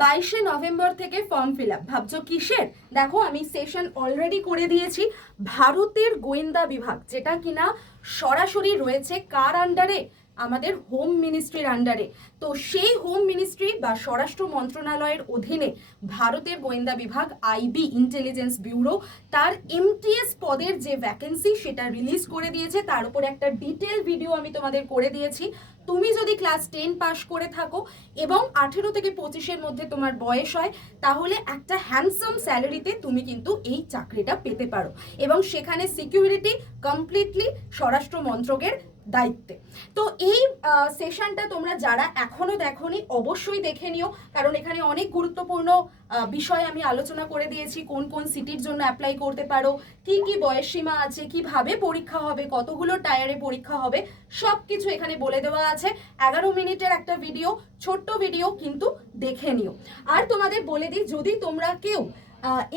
বাইশে নভেম্বর থেকে form fill up ভাবছ কিসের? দেখো, আমি সেশন অলরেডি করে দিয়েছি। ভারতের গোয়েন্দা বিভাগ, যেটা কিনা সরাসরি রয়েছে কার আন্ডারে আমাদের হোম মিনিস্ট্রির আন্ডারে তো সেই হোম মিনিস্ট্রি বা স্বরাষ্ট্র মন্ত্রণালয়ের অধীনে ভারতের গোয়েন্দা বিভাগ আইবি ইন্টেলিজেন্স ব্যুরো তার এমটিএস পদের যে ভ্যাকেন্সি সেটা রিলিজ করে দিয়েছে। তার উপর একটা ডিটেল ভিডিও আমি তোমাদের করে দিয়েছি। তুমি যদি ক্লাস টেন পাস করে থাকো এবং আঠেরো থেকে পঁচিশের মধ্যে তোমার বয়স হয়, তাহলে একটা হ্যান্ডসাম স্যালারিতে তুমি কিন্তু এই চাকরিটা পেতে পারো। এবং সেখানে সিকিউরিটি কমপ্লিটলি স্বরাষ্ট্র মন্ত্রকের দায়িত্বে। তো এই সেশনটা তোমরা যারা এখনও দেখোনি, অবশ্যই দেখে নিও। কারণ এখানে অনেক গুরুত্বপূর্ণ বিষয় আমি আলোচনা করে দিয়েছি। কোন কোন সিটির জন্য অ্যাপ্লাই করতে পারো? কি কি বয়স সীমা আছে? কীভাবে পরীক্ষা হবে? কতগুলো টায়ারে পরীক্ষা হবে? সব কিছু এখানে বলে দেওয়া আছে। এগারো মিনিটের একটা ভিডিও ছোট্ট ভিডিও কিন্তু দেখে নিও। আর তোমাদের বলে দিই, যদি তোমরা কেউ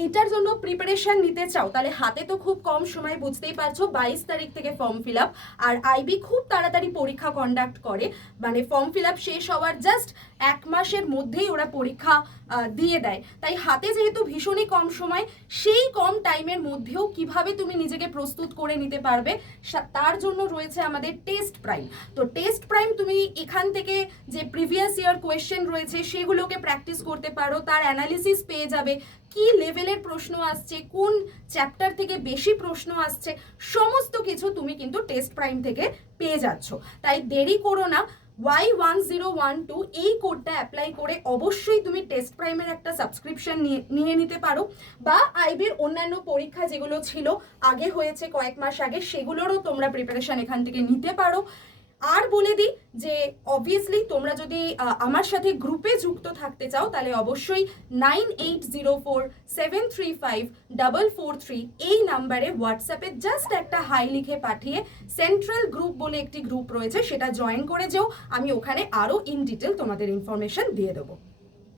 এটার জন্য প্রিপারেশন নিতে চাও, তাহলে হাতে তো খুব কম সময়, বুঝতেই পারছ, বাইশ তারিখ থেকে ফর্ম ফিল আপ আর আইবি খুব তাড়াতাড়ি পরীক্ষা কন্ডাক্ট করে মানে ফর্ম ফিল আপ শেষ হওয়ার জাস্ট এক মাসের মধ্যেই ওরা পরীক্ষা দিয়ে দেয়। তাই হাতে যেহেতু ভীষণই কম সময়, সেই কম টাইমের মধ্যেও কীভাবে তুমি নিজেকে প্রস্তুত করে নিতে পারবে তার জন্য রয়েছে আমাদের টেস্ট প্রাইম তো টেস্ট প্রাইম তুমি এখান থেকে যে প্রিভিয়াস ইয়ার কোয়েশ্চেন রয়েছে, সেগুলোকে প্র্যাকটিস করতে পারো, তার অ্যানালিসিস পেয়ে যাবে কি লেভেলের প্রশ্ন আসছে, কোন চ্যাপ্টার থেকে বেশি প্রশ্ন আসছে, সমস্ত কিছু তুমি কিন্তু টেস্ট প্রাইম থেকে পেয়ে যাচ্ছ। তাই দেরি করো না Y one zero one two এই কোডটা অ্যাপ্লাই করে অবশ্যই তুমি টেস্ট প্রাইমের একটা সাবস্ক্রিপশন নিয়ে নিয়ে নিতে পারো। বা আইবির অন্যান্য পরীক্ষা যেগুলো ছিল, আগে হয়েছে কয়েক মাস আগে, সেগুলোরও তোমরা প্রিপারেশন এখান থেকে নিতে পারো। আর বলে দিই যে অবভিয়াসলি তোমরা যদি আমার সাথে গ্রুপে যুক্ত থাকতে চাও, তাহলে অবশ্যই nine eight zero four seven three five double four three এই নাম্বারে হোয়াটসঅ্যাপে জাস্ট একটা হাই লিখে পাঠিয়ে সেন্ট্রাল গ্রুপ বলে একটি গ্রুপ রয়েছে, সেটা জয়েন করে যেও। আমি ওখানে আরও ইন ডিটেল তোমাদের ইনফরমেশন দিয়ে দেবো।